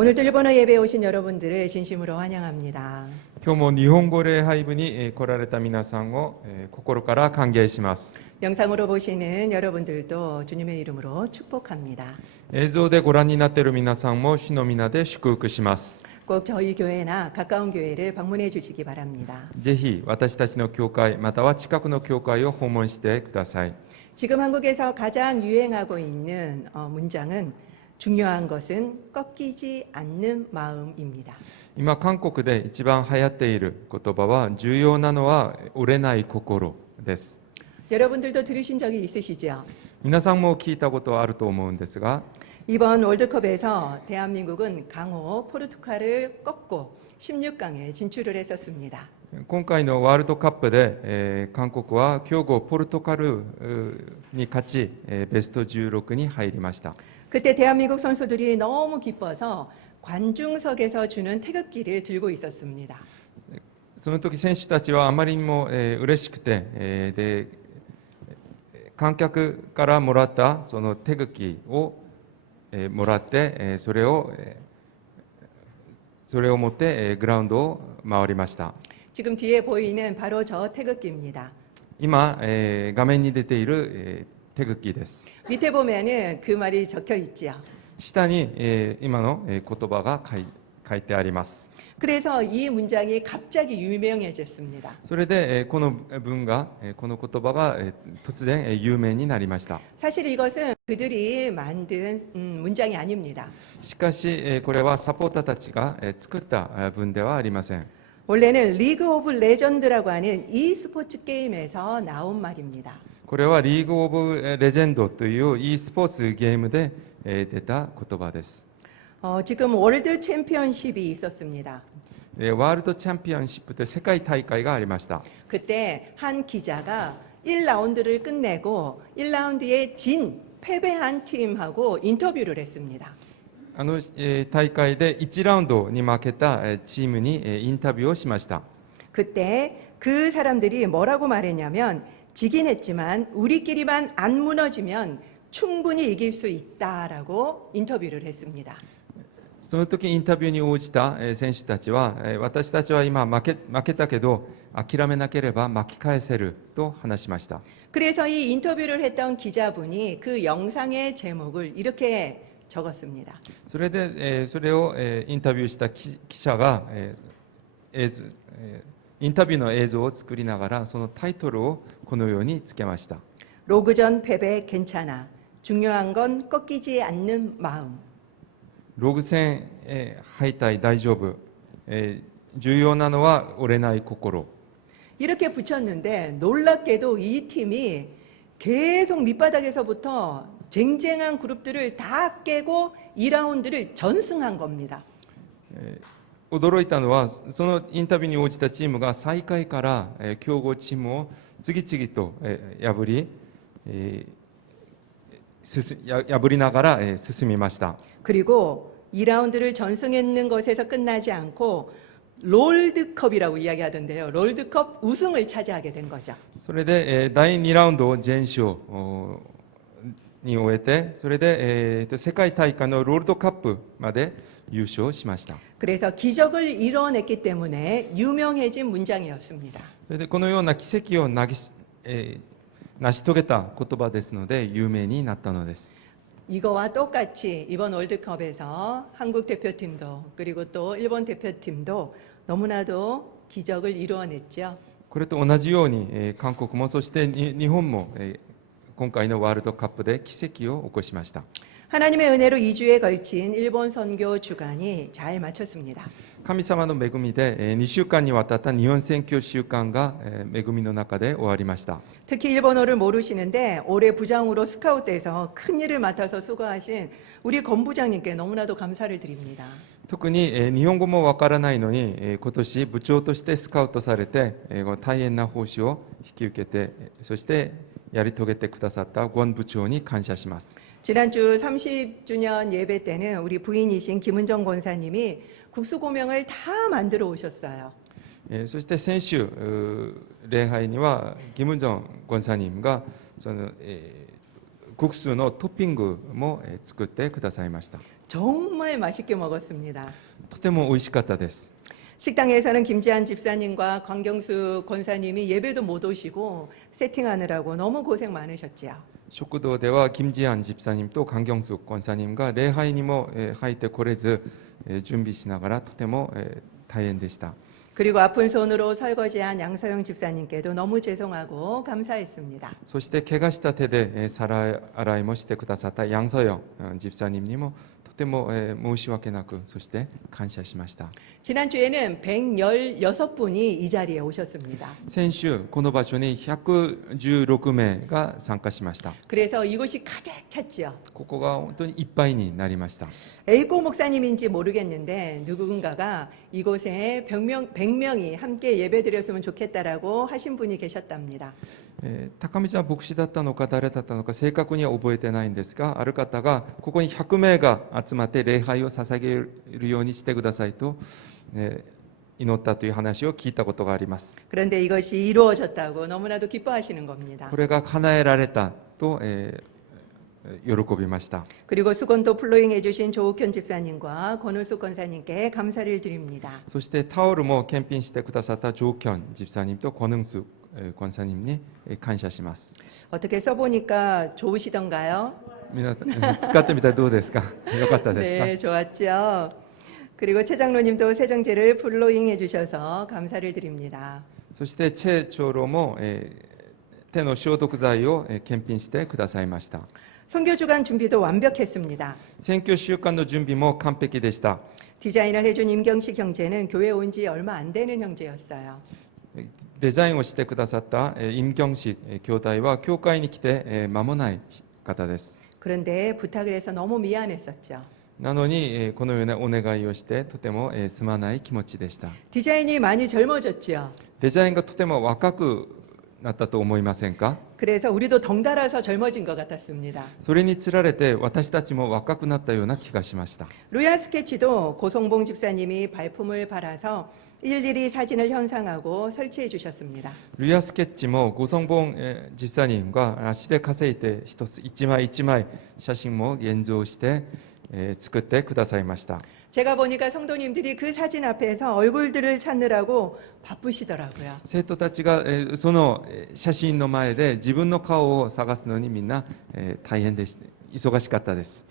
오늘도 일본어 예배에 오신 여러분들을 진심으로 환영합니다. 今日も日本語礼拝部に来られた皆さんを心から歓迎します。 영상으로 보시는 여러분들도 주님의 이름으로 축복합니다. 映像でご覧になっている皆さんも主の皆で祝福します。 꼭 저희 교회나 가까운 교회를 방문해 주시기 바랍니다. ぜひ私たちの教会または近くの教会を訪問してください。 지금 한국에서 가장 유행하고 있는 문장은 중요한 것은 꺾이지 않는 마음입니다. 今韓国で一番流行っている言葉は重要なのは折れない心です。 여러분들도 들으신 적이 있으시죠? 皆さんも聞いたことはあると思うんですが、 이번 월드컵에서 대한민국은 강호 포르투갈을 꺾고 16강에 진출을 했었습니다. 今回のワールドカップで、韓国は強豪ポルトガルに勝ち、ベスト16に入りました。 그때 대한민국 선수들이 너무 기뻐서 관중석에서 주는 태극기를 들고 있었습니다. その時選手たちはあまりにも、嬉しくて、で観客からもらったその手茎を、もらって、それを持って、グラウンドを回りました。 지금 뒤에 보이는 바로 저 태극기입니다. 今、画面に出ている、手茎です。 밑에 보면은 그 말이 적혀 있지요. 下に、今の、言葉が書いてあります。 그래서 이 문장이 갑자기 유명해졌습니다. それで、この文が、この言葉が、突然、有名になりました。 사실 이것은 그들이 만든 문장이 아닙니다. しかし、これはサポーターたちが、作った文ではありません。 원래는 리그 오브 레전드라고 하는 e스포츠 게임에서 나온 말입니다. これはリーグオブレジェンドという e スポーツゲームで出た言葉です。 지금 월드 챔피언십이 있었습니다. ワールドチャンピオンシップで世界大会がありました。 그때 한 기자가 1라운드를 끝내고 1라운드에 패배한 팀하고 인터뷰를 했습니다. 大会で1ラウンドに負けたチームにインタビューをしました。 그때 그 사람들이 뭐라고 말했냐면 지긴 했지만 우리끼리만 안 무너지면 충분히 이길 수 있다라고 인터뷰를 했습니다. その時インタビューに応じた選手たちは、私たちは今負けたけど諦めなければ巻き返せると話しました。 그래서 이 인터뷰를 했던 기자분이 그 영상의 제목을 이렇게 적었습니다. それで、それをインタビューした記者がインタビューの映像を作りながらそのタイトルをこのようにつけました。 로그전 패배 괜찮아. 중요한 건 꺾이지 않는 마음. ログ戦、敗退大丈夫、重要なのは折れない心。 이렇게 붙였는데 놀랍게도 이 팀이 계속 밑바닥에서부터 쟁쟁한 그룹들을 다 깨고 2라운드를 전승한 겁니다. 驚いたのはそのインタビューに応じたチームが最下位から強豪チームを次々と破りながら進みました。 그리고 2라운드를 전승했는 것에서 끝나지 않고 롤드컵이라고 이야기하던데요. 롤드컵 우승을 차지하게 된 거죠. それで第2ラウンドを全勝に終えて、それで世界大会のロールドカップまで優勝しました。 그래서 기적을 이뤄냈기 때문에 유명해진 문장이었습니다. それでこのような奇跡を成し遂げた言葉ですので有名になったのです。 이거와 똑같이 이번 월드컵에서 한국 대표팀도 그리고 또 일본 대표팀도 너무나도 기적을 이루어냈죠. これと同じように韓国もそして日本も今回のワールドカップで奇跡を起こしました。 하나님의 은혜로 2주에 걸친 일본 선교 주간이 잘 마쳤습니다. 神様の恵みで2週間にわたった日本宣教週間が恵みの中で終わりました。 특히 일본어를 모르시는데 올해 부장으로 스카우트에서 큰 일을 맡아서 수고하신 우리 권 부장님께 너무나도 감사를 드립니다. 特に日本語もわからないのに今年部長としてスカウトされて大変な報酬を引き受けてそしてやり遂げてくださった권部長に感謝します。 지난주 30주년 예배 때는 우리 부인이신 김은정 권사님이 국수고명을 다 만들어 오셨어요. そして先週礼拝にはキム・ジョン권사님がその国数のトッピングも作ってくださいました。 정말 맛있게 먹었습니다. とても美味しかったです。 식당에서는 김지한 집사님과 광경수 권사님이 예배도 못 오시고 세팅하느라고 너무 고생 많으셨지요. 食堂では金次庵집사님と関경숙 권사님が礼拝にも入ってこれず準備しながらとても大変でした。 그리고 아픈 손으로 설거지한 양서영 집사님께도 너무 죄송하고 감사했습니다. そして怪我した手で皿洗いもしてくださったヤンソヨンジプサニムにもとても申し訳なくそして感謝しました。 지난주에는 116분이 이 자리에 오셨습니다. 先週この場所に116名が参加しました。 그래서 이곳이 가득 찼지요. ここが本当にいっぱいになりました。 에이코 목사님인지 모르겠는데 누군가가 이곳에 100명이 함께 예배드렸으면 좋겠다라고 하신 분이 계셨답니다. 高見ちゃん牧師だったのか誰だったのか正確には覚えてないんですが、ある方がここに100名が集まって礼拝を捧げるようにしてくださいと祈ったという話を聞いたことがあります。 그런데 이것이 이루어졌다고 너무나도 기뻐하시는 겁니다. これが叶えられたと喜びました。 그리고 수건도 플로잉 해주신 조욱현 집사님과 권우숙 권사님께 감사를 드립니다. そしてタオルも検品してくださったジョーキョンジプサニムとコヌンスコンサニムに感謝します。 어떻게 써보니까 좋으시던가요? 皆さん使ってみたらどうですか？よかったですか？ 네, 좋았죠. 그리고 최 장로님도 세정제를 플로잉 해주셔서 감사를 드립니다. そしてチェ長老も手の消毒剤を検品してくださいました。 선교 주간 준비도 완벽했습니다. 選挙週間の準備も完璧でした。 디자인을 해준 임경식 형제는 교회 온 지 얼마 안 되는 형제였어요. デザインをしてくださったイムギョン氏兄弟は教会に来て間もない方です。 그런데 부탁을 해서 너무 미안했었죠. なのにこのようなお願いをしてとてもすまない気持ちでした。 디자인이 많이 젊어졌죠. デザインがとても若くなったと思いませんか？ 그래서 우리도 덩달아서 젊어진 것 같았습니다. それにつられて私たちも若くなったような気がしました。 루야 스케치도 고성봉 집사님이 발품을 팔아서 일일이 사진을 현상하고 설치해 주셨습니다. ルヤスケッチもご尊本実際にが足で稼いで一つ一枚一枚写真も現像して作ってくださいました。 제가 보니까 성도님들이 그 사진 앞에서 얼굴들을 찾느라고 바쁘시더라고요. 生徒たちがその写真の前で自分の顔を探すのにみんな大変でした。忙しかったです。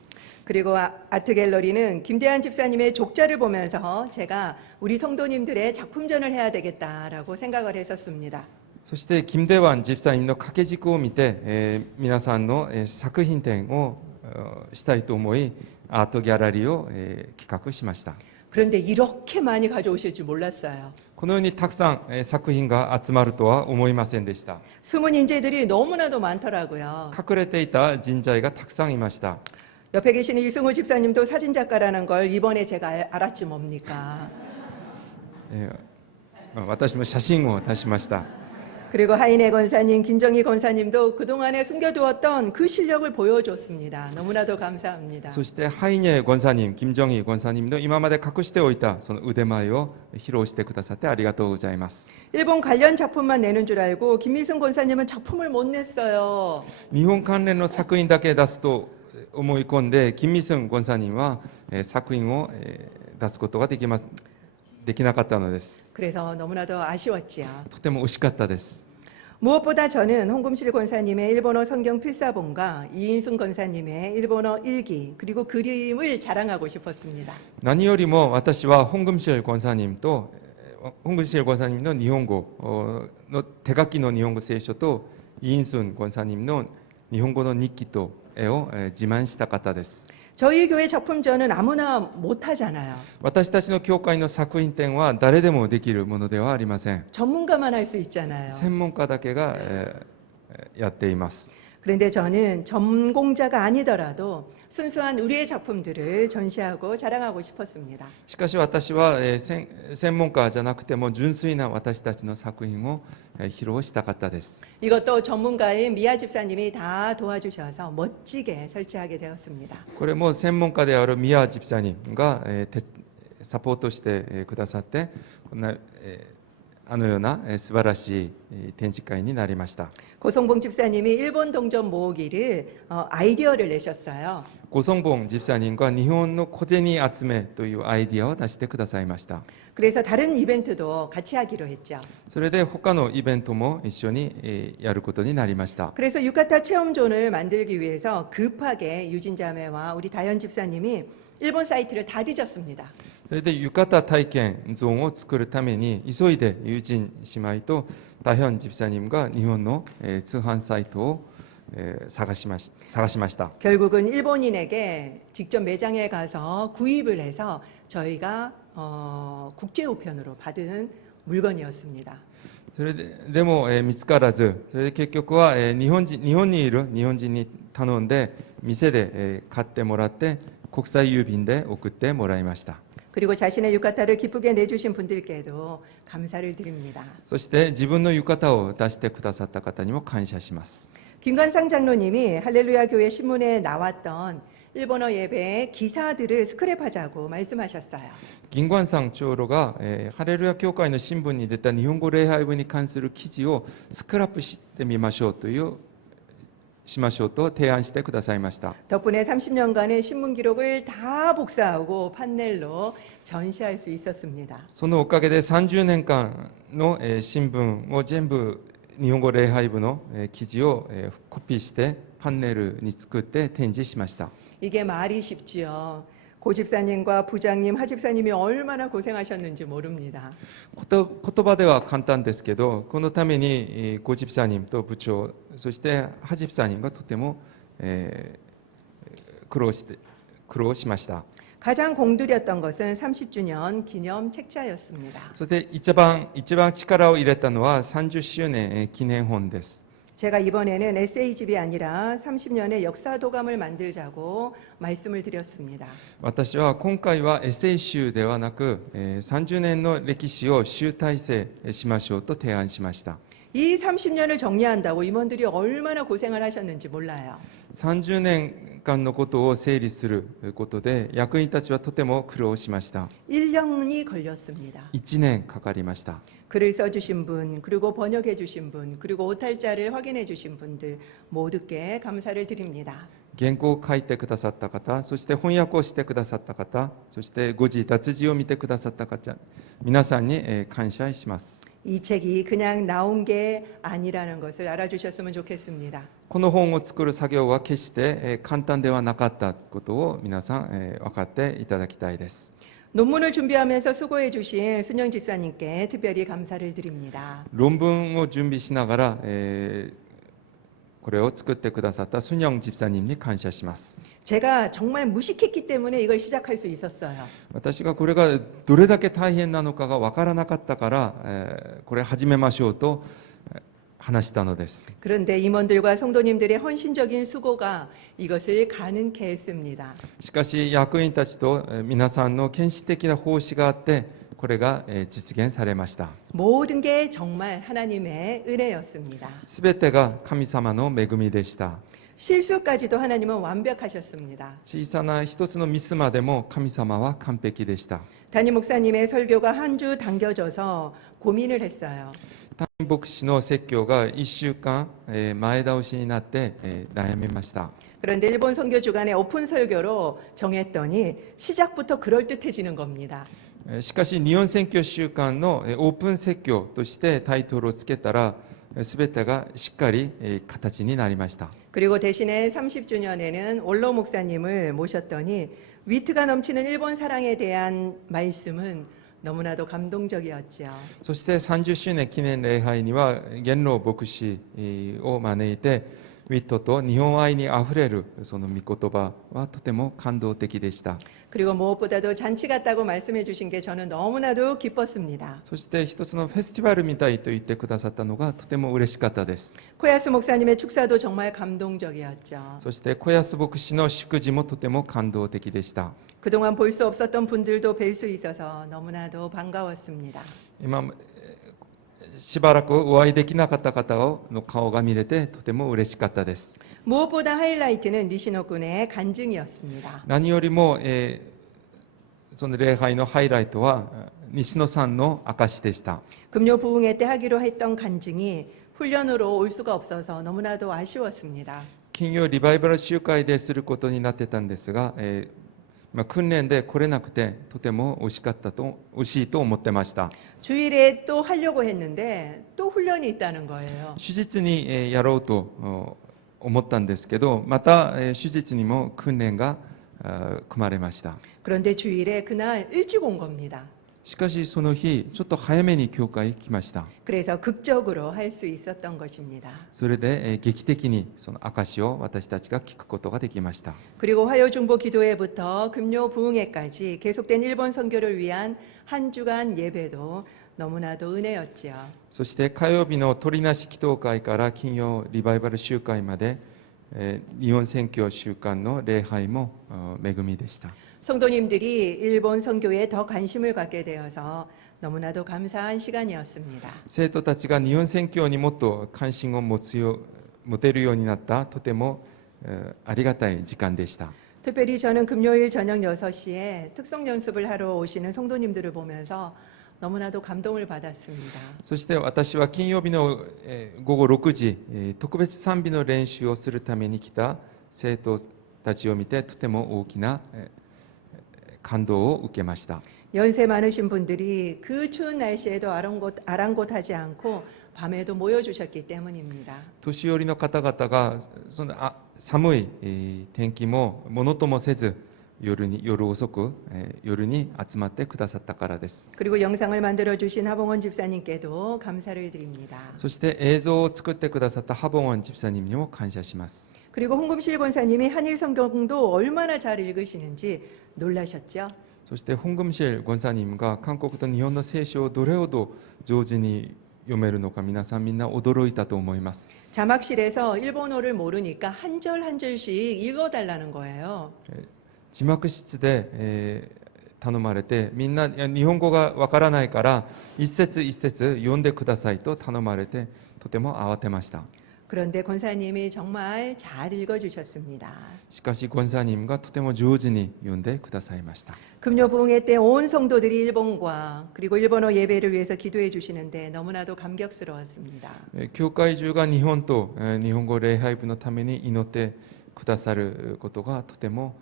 그리고 아트 갤러리는 김대한 집사님의 족자를 보면서 제가 우리 성도님들의 작품전을 해야 되겠다라고 생각을 했었습니다. そして金大湾ジプサニムの掛け軸を見て皆さんの作品展をしたいと思いアートギャラリーを企画しました。 그런데 이렇게 많이 가져오실 줄 몰랐어요. このようにたくさん作品が集まるとは思いませんでした。 숨은 인재들이 너무나도 많더라고요. 隠れていた人材がたくさんいました。 옆에 계시는 이승우 집사님도 사진작가라는 걸 이번에 제가 알았지 뭡니까. 私も写真を出しました。 그리고 하인혜 권사님, 김정희 권사님도 그동안에 숨겨두었던 그 실력을 보여줬습니다. 너무나도 감사합니다. そしてハイネ権サニム、金正義権サニムの今まで隠しておいたその腕前を披露してくださってありがとうございます。 일본 관련 작품만 내는 줄 알고 김미승 권사님은 작품을 못 냈어요. 日本関連の作品だけ出すと思い込んで金ミスン権サニムは作品を出すことができなかったのです。 그래서 너무나도 아쉬웠지요. とても惜しかったです。 무엇보다 저는 홍금실 권사님의 일본어 성경 필사본과 이인순 권사님의 일본어 일기 그리고 그림을 자랑하고 싶었습니다. 何よりも私は本組シェル権サニムと本組シェル権サニムの日本語の手書きの日本語聖書とインスン権サニムの日本語の日記と絵を自慢した方です。 저희 교회 작품전은 아무나 못하잖아요. 私たちの教会の作品展は誰でもできるものではありません。 전문가만 할 수 있잖아요. 専門家だけがやっています。 그런데 저는 전공자가 아니더라도 순수한 우리의 작품들을 전시하고 자랑하고 싶었습니다. しかし私は専門家じゃなくても純粋な私たちの作品を披露したかったです。 이것도 전문가인 미아 집사님이 다 도와주셔서 멋지게 설치하게 되었습니다. これも専門家であるミヤジプサニがサポートしてくださってこんなあのような素晴らしい展示会になりました。 고성봉 집사님이 일본 동전 모으기를 아이디어를 내셨어요. ご尊本ジプサ人が日本の小銭集めというアイディアを出してくださいました。 그래서 다른 이벤트도 같이 하기로 했죠. それで他のイベントも一緒にやることになりました。 그래서 유카타 체험존을 만들기 위해서 급하게 유진 자매와 우리 다현 집사님이 일본 사이트를 다 뒤졌습니다. それで浴衣体験ゾーンを作るために急いで友人姉妹とダヒョンジプサニムが日本の通販サイトを探しました。 결국은 일본인에게 직접 매장에 가서 구입을 해서 저희가 국제 우편으로 받은 물건이었습니다. それでも見つからず、それで結局は日本にいる日本人に頼んで店で買ってもらって国際郵便で送ってもらいました。 그리고 자신의 유카타를 기쁘게 내주신 분들께도 감사를 드립니다. そして自分の浴衣を出してくださった方にも感謝します。 김관상 장로님이 할렐루야 교회 신문에 나왔던 일본어 예배 기사들을 스크랩하자고 말씀하셨어요. 銀冠さん長老が、ハレルヤ教会の新聞に出た日本語礼拝部に関する記事をスクラップしてみましょうしましょうと提案してくださいました。 덕분에 30년간의 신문 기록을 다 복사하고 판넬로 전시할 수 있었습니다. そのおかげで30年間の新聞を全部日本語礼拝部の記事をコピーしてパネルに作って展示しました。 이게 말이 쉽지요. 고 집사님과 부장님, 하 집사님이 얼마나 고생하셨는지 모릅니다. 言葉では簡単ですけど、このためにご집사人と部長、そしてハジプサ人がとても苦労しました。 가장 공들였던 것은 30주년 기념 책자였습니다. それで一番力を入れたのは30周年記念本です。 제가 이번에는 에세이집이 아니라 30년의 역사 도감을 만들자고 말씀을 드렸습니다. 私は今回はエッセイ集ではなく30年の歴史を集大成しましょうと提案しました。 이 30년을 정리한다고 임원들이 얼마나 고생을 하셨는지 몰라요. 30年間のことを整理することで役員たちはとても苦労しました。 1년이 걸렸습니다. 1年かかりました。 글을 써주신 분, 그리고 번역해 주신 분, 그리고 오탈자를 확인해 주신 분들 모두께 감사를 드립니다. 原稿を書いてくださった方、そして翻訳をしてくださった方、そして誤字脱字を見てくださった方、皆さんに感謝します。 이 책이 그냥 나온 게 아니라는 것을 알아주셨으면 좋겠습니다. この本を作る作業は決して簡単ではなかったことを皆さん分かっていただきたいです。 논문을 준비하면서 수고해 주신 순영 집사님께 특별히 감사를 드립니다. 論文を準備しながら、これを作ってくださったスニョンジプサ人に感謝します。 제가 정말 무식했기 때문에 이걸 시작할 수 있었어요. 私がこれがどれだけ大変なのかが分からなかったから、これ始めましょうと話したのです。 그런데 임원들과 성도님들의 헌신적인 수고가 이것을 가능케 했습니다. しかし役員たちと皆さんの献身的な奉仕があってこれが実現されました。 모든 게 정말 하나님의 은혜였습니다. すべてが神様の恵みでした。 실수까지도 하나님은 완벽하셨습니다. 小さな一つのミスまでも神様は完璧でした。 담임 목사님의 설교가 한 주 당겨져서 고민을 했어요. 担任牧師の説教が1週間前倒しになって悩みました。 그런데 일본 선교 주간의 오픈 설교로 정했더니 시작부터 그럴듯해지는 겁니다. しかし日本選挙週間のオープン説教としてタイトルをつけたらすべてがしっかり形になりました。 그리고 대신에 30주년에는 올로 목사님을 모셨더니 위트가 넘치는 일본 사랑에 대한 말씀은 너무나도 감동적이었죠. そして30周年記念礼拝には元老牧師を招いてウィットと日本愛にあふれるその御言葉はとても感動的でした。 그리고 무엇보다도 잔치 같다고 말씀해 주신 게 저는 너무나도 기뻤습니다. そして一つのフェスティバルみたいと言ってくださったのがとても嬉しかったです。 코야스 목사님의 축사도 정말 감동적이었죠. そして小安牧師の祝辞もとても感動的でした。 그동안 볼 수 없었던 분들도 뵐 수 있어서 너무나도 반가웠습니다. 今しばらくお会いできなかった方の顔が見れてとても嬉しかったです。 무엇보다 하이라이트는 니시노 군의 간증이었습니다. 何よりも、その礼拝のハイライトは西野さんの証でした。 금요 부흥회 때 하기로 했던 간증이 훈련으로 올 수가 없어서 너무나도 아쉬웠습니다. 金曜リバイバル集会ですることになってたんですが、訓練で来れなくてとても惜しいと思ってました。 주일에 또 하려고 했는데 또 훈련이 있다는 거예요. 手術にやろうと思ったんですけど、また手術にも訓練が組まれました。 그런데 주일에 그날 일찍 온 겁니다. しかしその日ちょっと早めに教会に来ました。 그래서 극적으로 할 수 있었던 것입니다. それで劇的にその証を私たちが聞くことができました。 그리고 화요 중보 기도회부터 금요 부흥회까지 계속된 일본 선교를 위한 한 주간 예배도 너무나도 은혜였지요. そして火曜日の鳥なし祈祷会から金曜リバイバル集会まで、日本宣教週間の礼拝も恵みでした。 성도님들이 일본 선교에 더 관심을 갖게 되어서 너무나도 감사한 시간이었습니다. 生徒たちが日本宣教にもっと関心を持てるようになったとてもありがたい時間でした。 특별히 저는 금요일 저녁 6시에 특성 연습을 하러 오시는 성도님들을 보면서 너무나도 감동을 받았습니다. そして私は金曜日の午後6時特別賛美の練習をするために来た生徒たちを見てとても大きな感動を受けました。 연세 많으신 분들이 그 추운 날씨에도 아랑곳하지 않고 밤에도 모여주셨기 때문입니다. 年寄りの方々がその寒い天気もものともせず夜遅く夜に集まってくださったからです。 그리고 영상을 만들어 주신 하봉원 집사님께도 감사를 드립니다. そして映像を作ってくださったハボン집사님にも感謝します。 그리고 홍금실 권사님이 한일 성경도 얼마나 잘 읽으시는지 놀라셨죠? そして本금실 권사님が韓国と日本の聖書をどれほど上手に読めるのか皆さんみんな驚いたと思います。 자막실에서 일본어를 모르니까 한 절 한 절씩 읽어달라는 거예요. 字幕室で、頼まれてみんな日本語がわからないから一節一節読んでくださいと頼まれてとても慌てました。 그런데 권사님이 정말 잘 읽어주셨습니다. しかし권사님がとても上手に読んでくださいました。 금요 부흥회 때 온 성도들이 일본과 그리고 일본어 예배를 위해서 기도해 주시는데 너무나도 감격스러웠습니다. 教会中が日本と日本語礼拝部のために祈ってくださることがとても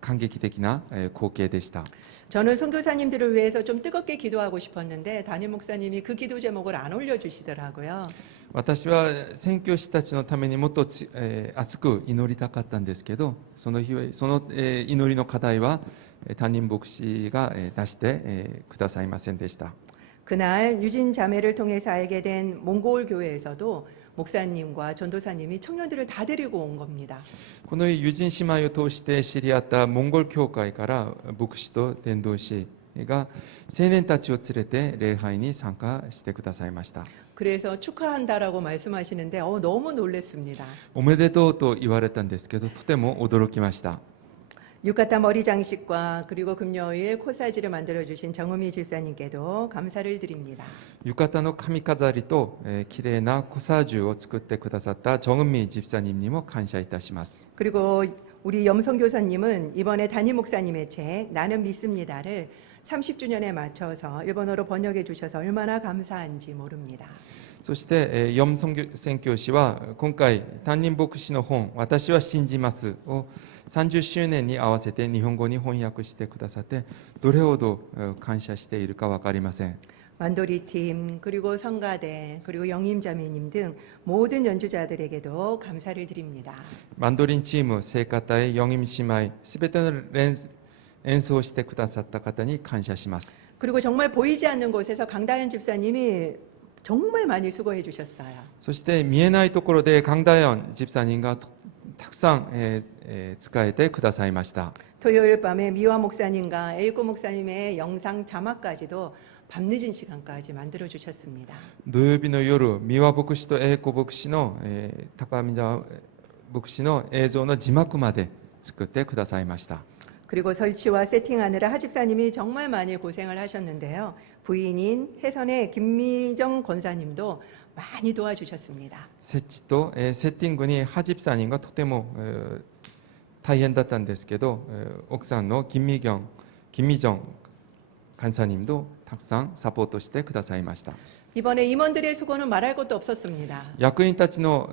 感激的な光景でした。 저는 선교사님들을 위해서 좀 뜨겁게 기도하고 싶었는데 담임 목사님이 그 기도 제목을 안 올려주시더라고요. 私は宣教師たちのためにもっと熱く祈りたかったんですけど、その祈りの課題は担任牧師が出してくださいませんでした。 그날 유진 자매를 통해서 알게 된 몽골 교회에서도 목사님과 전도사님이 청년들을 다 데리고 온 겁니다. この友人姉妹を通して知り合ったモンゴル教会から牧師と伝道師が青年たちを連れて礼拝に参加してくださいました。 그래서 축하한다라고 말씀하시는데 너무 놀랐습니다. おめでとうと言われたんですけど、とても驚きました。 유카타 머리 장식과 그리고 금요일 코사지를 만들어 주신 정우미 집사님께도 감사를 드립니다. 浴衣の髪飾りときれいなコサージュを作ってくださったジョンミ집사님にも感謝いたします。 그리고 우리 염성 교사님은 이번에 담임 목사님의 책 나는 믿습니다를 30주년에 맞춰서 일본어로 번역해 주셔서 얼마나 감사한지 모릅니다. そしてヨム宣教師は今回担任牧師の本「私は信じます」を30周年に合わせて日本語に翻訳してくださってどれほど感謝しているか分かりません。 만도리 팀 그리고 성가대 그리고 영임자매님 등 모든 연주자들에게도 감사를 드립니다. マンドリンチーム、聖歌隊、ヨンギム姉妹、すべての演奏してくださった方に感謝します。 그리고 정말 보이지 않는 곳에서 강다현 집사님이 정말 많이 수고해 주셨어요. そして見えないところでカンダヨン집사님がたくさん使えてくださいました。 토요일 밤에 미화 목사님과 에이코 목사님의 영상 자막까지도 밤늦은 시간까지 만들어 주셨습니다. 土曜日の夜、三輪牧師と英子牧師の高見沢牧師の映像の字幕まで作ってくださいました。 그리고 설치와 세팅하느라 하 집사님이 정말 많이 고생을 하셨는데요. 부인인 해선의 김미정 권사님도 많이 도와주셨습니다. 設置とセッティングにハジプサ人がとても大変だったんですけど、奥さんの金美ジョン 간사님도 たくさんサポートしてくださいました。 이번에 임원들의 수고는 말할 것도 없었습니다. 役員たちの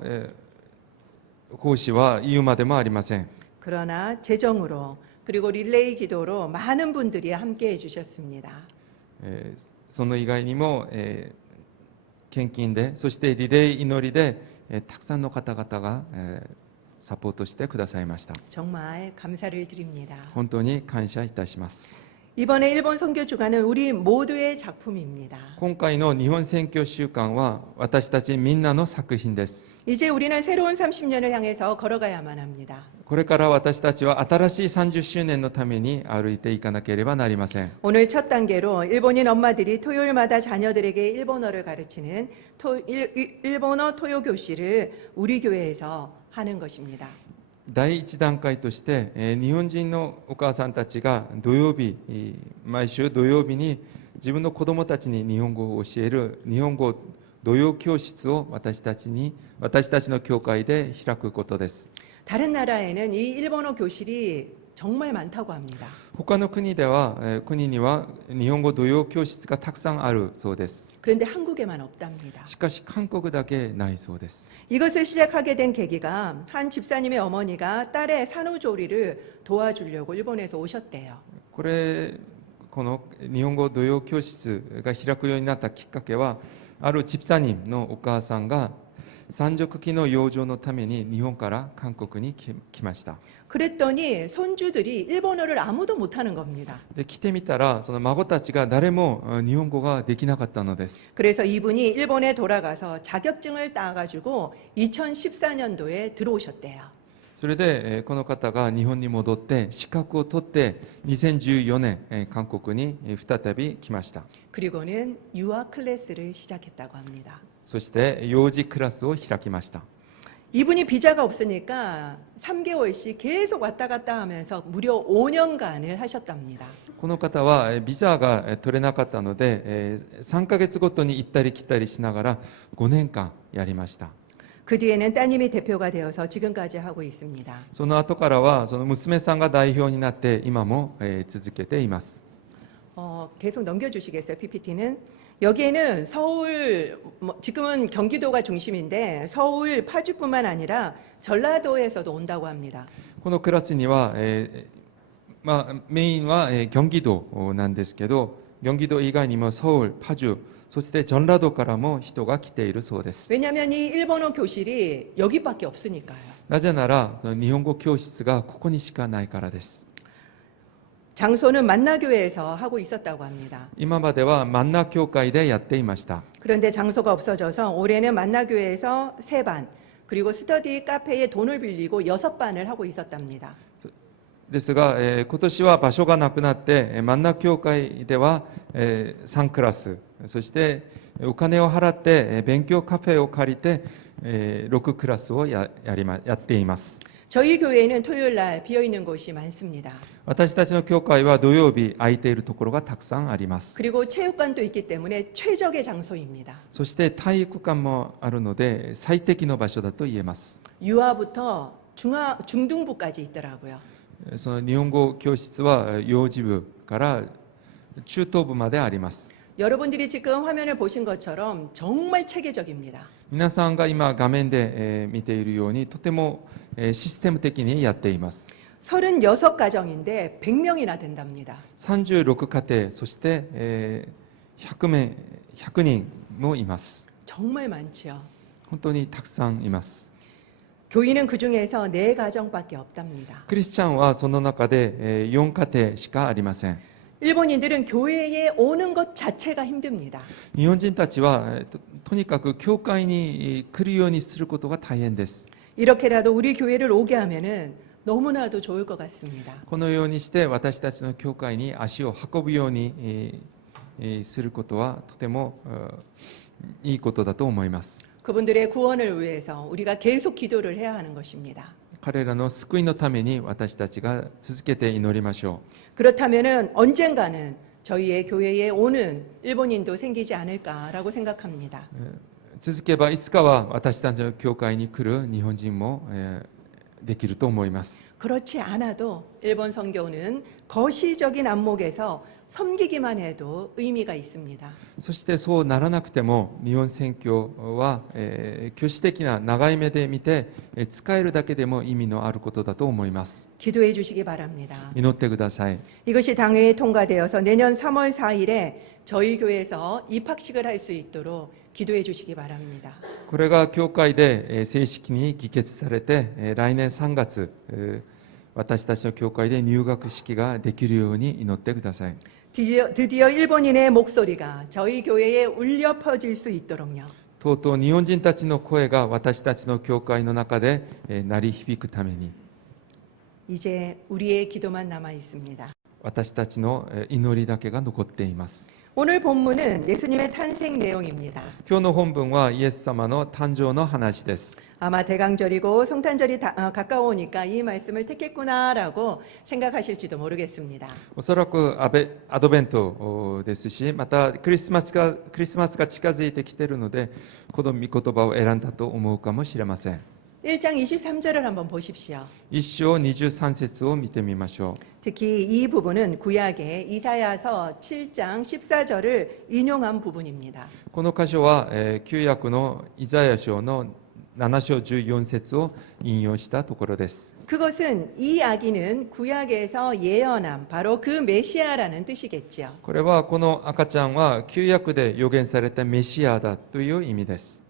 奉仕は言うまでもありません。 그러나 재정으로 그리고 릴레이 기도로 많은 분들이 함께해 주셨습니다. その以外にも、献金で、そしてリレー祈りで、たくさんの方々が、サポートしてくださいました。 정말 감사를 드립니다. 本当に感謝いたします。 이번에 일본 선교 주간은 우리 모두의 작품입니다. 今回の日本宣教週間は私たちみんなの作品です。 이제 우리는 새로운 30년을 향해서 걸어가야만 합니다. これから私たちは新しい30周年のために歩いていかなければなりません。 오늘 첫 단계로 일본인 엄마들이 토요일마다 자녀들에게 일본어를 가르치는 일본어 토요 교실을 우리 교회에서 하는 것입니다. 第一段階として、日本人のお母さんたちが土曜日、毎週土曜日に自分の子どもたちに日本語を教える日本語土曜教室を私たちの教会で開くことです。 다른 나라에는 이 일본어 교실이 정말 많다고 합니다. 他の国では、国には日本語土曜教室がたくさんあるそうです。 그런데 한국에만 없답니다. しかし韓国だけないそうです。 이것을 시작하게 된 계기가 한 집사님의 어머니가 딸의 산후조리를 도와주려고 일본에서 오셨대요. この日本語土曜教室が開くようになったきっかけは、ある집사님のお母さんが産褥期の養生のために日本から韓国に来ました。 그랬더니 손주들이 일본어를 아무도 못하는 겁니다. で来てみたら、その孫たちが誰も日本語ができなかったのです。 그래서 이분이 일본에 돌아가서 자격증을 따가지고 2014년도에 들어오셨대요. それでこの方が日本に戻って資格を取って2014年韓国に再び来ました。 그리고는 유아 클래스를 시작했다고 합니다. そして幼児クラスを開きました。 이분이 비자가 없으니까 3개월씩 계속 왔다 갔다 하면서 무려 5년간을 하셨답니다. この方はビザが取れなかったので3ヶ月ごとに行ったり来たりしながら5年間やりました。 그 뒤에는 따님이 대표가 되어서 지금까지 하고 있습니다. その後からはその娘さんが代表になって今も続けています。 계속 넘겨주시겠어요, PPT는? 여기에는 서울, 지금은 경기도가 중심인데 서울, 파주뿐만 아니라 전라도에서도 온다고 합니다. このクラスには、メインは경기도なんですけど、경기도以外にも서울、パジュ、そして전라도からも人が来ているそうです。 왜냐하면 이 일본어 교실이 여기밖에 없으니까요. なぜなら日本語教室がここにしかないからです。 장소는 만나교회에서 하고 있었다고 합니다. 今まではマンナ教会でやっていました。 그런데 장소가 없어져서 올해는 만나교회에서 3반, 그리고 스터디 카페에 돈을 빌리고 6반을 하고 있었답니다. ですが、今年は場所がなくなってマンナ教会では、3クラス、そしてお金を払って勉強カフェを借りて、6クラスをやっています。 저희 교회에는 토요일 날 비어 있는 곳이 많습니다. 私たちの教会は土曜日空いているところがたくさんあります。 그리고 체육관도 있기 때문에 최적의 장소입니다. そして体育館もあるので最適の場所だと言えます。 유아부터 중등부까지 있더라고요. その日本語教室は幼児部から中等部まであります。 여러분들이 지금 화면을 보신 것처럼 정말 체계적입니다. 皆さんが今画面で見ているようにとてもシステム的にやっています。 36가정인데 100명이나 된답니다. 36家庭、そして100人もいます。 정말 많지요. 本当にたくさんいます。 교인은 그 중에서 4가정밖에 없답니다. クリスチャンはその中で4家庭しかありません。 일본인들은 교회에 오는 것 자체가 힘듭니다. 日本人たちはとにかく教会に来るようにすることが大変です。 이렇게라도 우리 교회를 오게 하면은 너무나도 좋을 것 같습니다. このようにして私たちの教会に足を運ぶようにすることはとてもいいことだと思います。 그분들의 구원을 위해서 우리가 계속 기도를 해야 하는 것입니다. 彼らの救いのために私たちが続けて祈りましょう。 그렇다면은 언젠가는 저희의 교회에 오는 일본인도 생기지 않을까라고 생각합니다. 続けばいつかは私たちの教会に来る日本人もできると思います。 그렇지 않아도 일본 선교는 거시적인 안목에서 섬기기만 해도 의미가 있습니다. そしてそうならなくても日本選挙は、挙手的な長い目で見て、使えるだけでも意味のあることだと思います。 기도해 주시기 바랍니다. 祈ってください。 이것이 당회에 통과되어서 내년 3월 4일에 저희 교회에서 입학식을 할 수 있도록 기도해 주시기 바랍니다. これが教会で正式に議決されて、来年3月、私たちの教会で入学式ができるように祈ってください。 드디어 일본인의 목소리가 저희 교회에 울려 퍼질 수 있도록요. とうとう日本人たちの声が私たちの教会の中で鳴り響くために 이제 우리의 기도만 남아 있습니다. 私たちの祈りだけが残っています。 오늘 본문은 예수님의 탄생 내용입니다. 今日の本文はイエス様の誕生の話です。 아마 대강절이고 성탄절이 가까우니까 이 말씀을 택했구나라고 생각하실지도 모르겠습니다. おそらくアドベントですし、またクリスマスが近づいてきているので、この御言葉を選んだと思うかもしれません。 1장 23절을 한번 보십시오. 一章23節を見てみましょう。 특히 이 부분은 구약의 이사야서 7장 14절을 인용한 부분입니다. この箇所は、旧約のイザヤ書の7章14節を引用したところです。 그것은 이 아기는 구약에서 예언한 바로 그 메시아라는 뜻이겠죠. これはこの赤ちゃんは旧約で予言されたメシアだという意味です。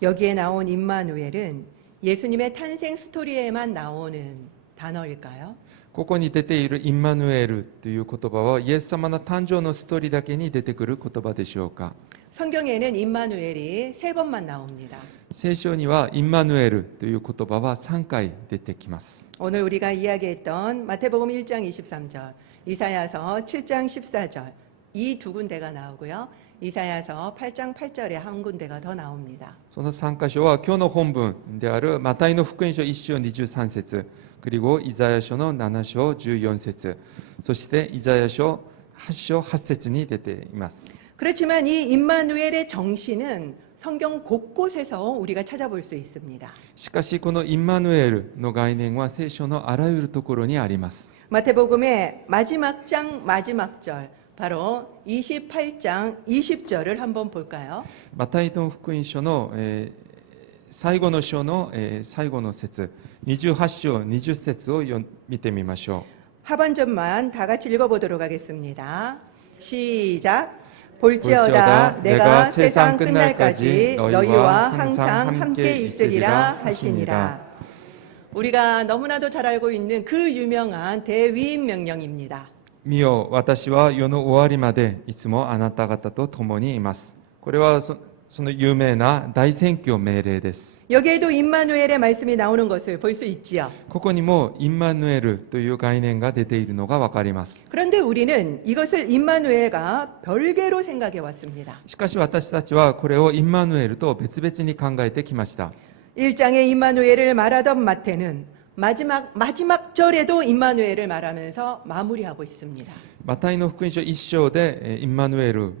여기에 나온 임마누엘은 예수님의 탄생 스토리에만 나오는 단어일까요? ここに出ているインマヌエルという言葉はイエス様の誕生のストーリーだけに出てくる言葉でしょうか。 성경에는 임마누엘이 3번만 나옵니다. 聖書にはインマヌエルという言葉は3回出てきます。 오늘 우리가 이야기했던 마태복음 1장 23절, 이사야서 7장 14절 이 두 군데가 나오고요. 이사야서 8장 8절에 한 군데가 더 나옵니다. その3箇所は今日の本文であるマタイの福音書1章23節、그리고イザヤ書の7章14節、そしてイザヤ書8章8節に出ています。 그렇지만 이 임마누엘의 정신은 성경 곳곳에서 우리가 찾아볼 수 있습니다. しかしこのインマヌエルの概念は聖書のあらゆるところにあります。 마태복음의 마지막 장 마지막 절 바로 28장 20절을 한번 볼까요? マタイの福音書の、最後の章の、最後の節、28章20節を見てみましょ 하반절만 다 같이 읽어보도록 하겠습니다. 시작. 볼지어다 볼지어다 내가 세상 끝날까지 너희와 항상 함께 있으리라 하시니라. 우리가 너무나도 잘 알고 있는 그 유명한 대위임 명령입니다. 見よ、私は世の終わりまでいつもあなた方と共にいます。これはその有名な大宣教命令です。 여기에도 임마누엘의 말씀이 나오는 것을 볼 수 있지요. ここにもインマヌエルという概念が出ているのがわかります。 그런데 우리는 이것을 임마누엘과 별개로 생각해 왔습니다. しかし私たちはこれをインマヌエルと別々に考えてきました。 1장에 임마누엘을 말하던 마태는 마지막 절에도 임마누엘을 말하면서 마무리하고 있습니다. マタイの福音書1章でインマヌエル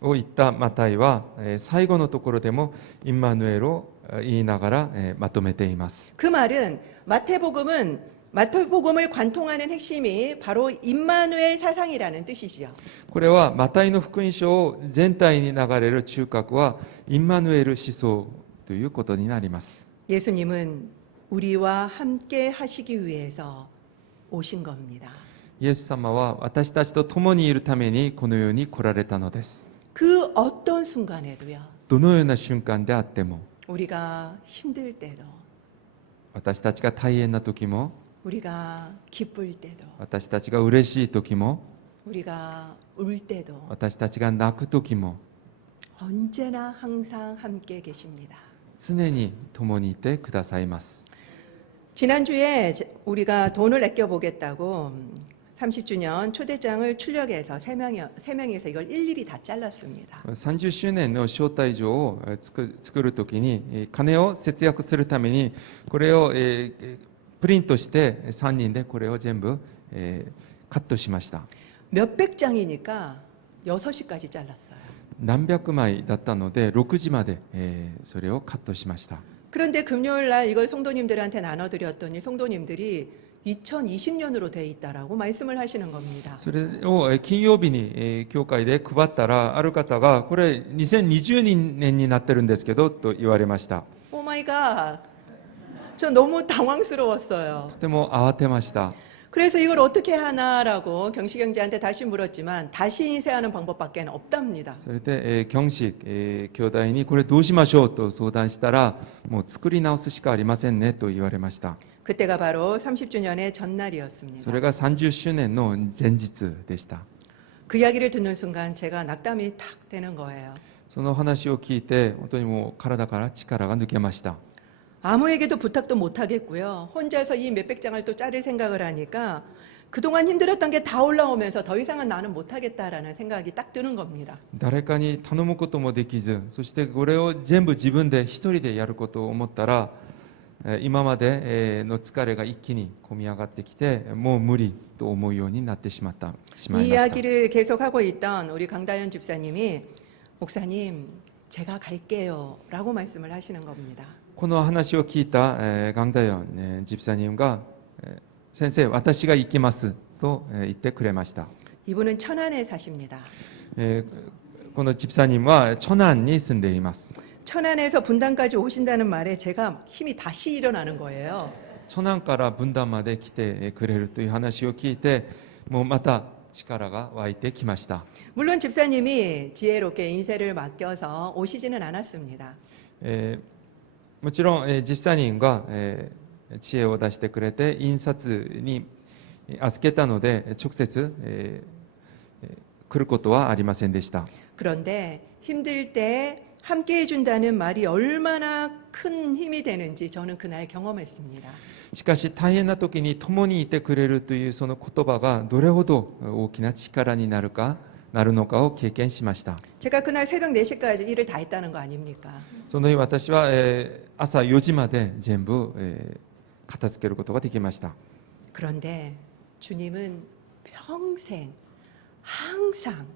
を言ったマタイは最後のところでもインマヌエルを言いながらまとめています。 그 말은 마태복음을 관통하는 핵심이 바로 임마누엘 사상이라는 뜻이지요. これはマタイの福音書を全体に流れる中核はインマヌエル思想ということになります。 예수님은 우리와 함께 하시기 위해서 오신 겁니다. イエス様は私たちと共にいるためにこの世に来られたのです。 그 어떤 순간에도요. どのような瞬間であっても、 우리가 힘들 때도 私たちが大変な時も、 우리가 기쁠 때도 私たちが嬉しい時も、 우리가 울 때도 私たちが泣く時も、 언제나 항상 함께 계십니다. 常に共にいてくださいます。 지난주에 우리가 돈을 아껴보겠다고 30주년 초대장을 출력해서 3명에서 이걸 일일이 다 잘랐습니다. 30周年の招待状を作るときに金を節約するためにこれをプリントして3人でこれを全部カットしました。 몇백 장이니까 6시까지 잘랐어요. 何百枚だったので6時までそれをカットしました。 그런데 금요일 날 이걸 성도님들한테 나눠드렸더니 성도님들이 2020년으로 돼 있다라고 말씀을 하시는 겁니다. それを金曜日に教会で配ったら、ある方が、これ2020年になってるんですけど、と言われました。 오 마이 갓. 저 너무 당황스러웠어요. とても慌てました。 그래서 이걸 어떻게 하나라고 경시경제한테 다시 물었지만 다시 인쇄하는 방법밖에 없답니다. それで、教師、兄弟にこれどうしましょうと相談したら、もう作り直すしかありませんねと言われました。 그때가 바로 30주년의 전날이었습니다. それが30周年の前日でした。 그 이야기를 듣는 순간 제가 낙담이 탁 되는 거예요. その話を聞いて、本当にもう体から力が抜けました。 아무에게도 부탁도 못 하겠고요. 혼자서 이 몇백 장을 또 자를 생각을 하니까 그동안 힘들었던 게 다 올라오면서 더 이상은 나는 못 하겠다라는 생각이 딱 드는 겁니다. 誰かに頼むこともできず、そしてこれを全部自分で一人でやることを思ったら、今までの疲れが一気に込み上がってきて、もう無理と思うようになってしまい 이 ました。 이야기를 계속하고 있던 우리 강다현 집사님이 목사님 제가 갈게요 라고 말씀을 하시는 겁니다. この話を聞いたガンダヨンジプサニムが、先生、私が行きますと言ってくれました。 이분은 천안에 사십니다. このジプサニムはチョナンに住んでいます。 천안에서 분당까지 오신다는 말에 제가 힘이 다시 일어나는 거예요. チョナンから分断まで来てくれるという話を聞いて、もうまた力が湧いてきました。 물론 집사님이 지혜롭게 인쇄를 맡겨서 오시지는 않았습니다. もちろん、ジプサニムが、知恵を出してくれて印刷に預けたので直接、来ることはありませんでした。 그런데 힘들 때 함께 해준다는 말이 얼마나 큰 힘이 되는지 저는 그날 경험했습니다. しかし大変な時に共にいてくれるというその言葉がどれほど大きな力になるのかを経験しました。 제가 그날 새벽 4시까지 일을 다 했다는 거 아닙니까? その日私は、朝4時まで全部、片付けることができました。 그런데 주님은 평생 항상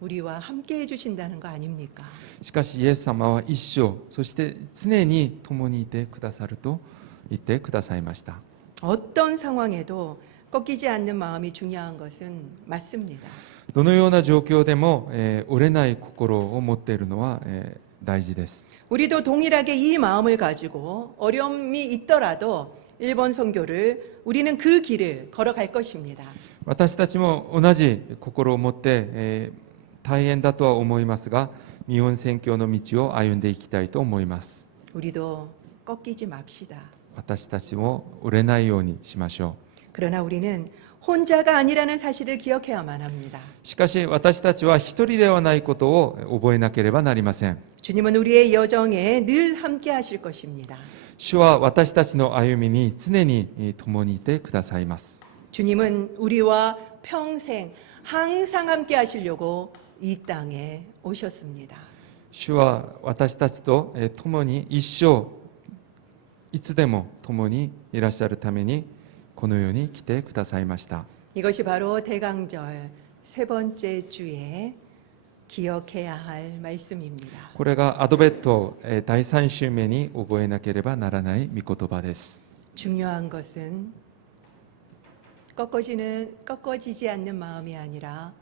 우리와 함께 해주신다는 거 아닙니까? しかしイエス様は一生、そして常に共にいてくださると言ってくださいました。 어떤 상황에도 꺾이지 않는 마음이 중요한 것은 맞습니다. どのような状況でも、折れない心を持っているのは、大事です。 우리도 동일하게 이 마음을 가지고 어려움이 있더라도 일본 선교를 우리는 그 길을 걸어갈 것입니다. 私たちも同じ心を持って、大変だとは思いますが、日本宣教の道を歩んでいきたいと思います。 우리도 꺾이지 맙시다. 私たちも折れないようにしましょ 그러나 우리는 혼자가 아니라는 사실을 기억해야만 합니다. う。しかし私たちは一人ではないことを覚えなければなりません。 주님은 우리의 여정에 늘 함께 하실 것입니다. 主は私たちの歩みに常に共にいてくださいます。 주님은 우리와 평생 항상 함께 하시려고 이 땅에 오셨습니다. 主は私たちと共に一生いつでも共にいらっしゃるためにこの世に来てくださいました。 이것이 바로 대강절 세 번째 주에 기억해야 할 말씀입니다. これがアドベント第3週目に覚えなければならない御言葉です。 중요한 것은 꺾어지지 않는 마음이 아니라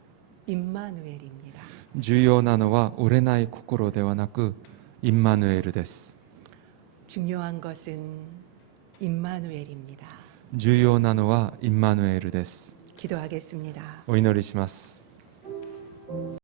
임마누엘입니다. 重要なのは折れない心ではなくインマヌエルです。 중요한 것은 임마누엘입니다. 重要なのはインマヌエルです。 기도하겠습니다. お祈りします。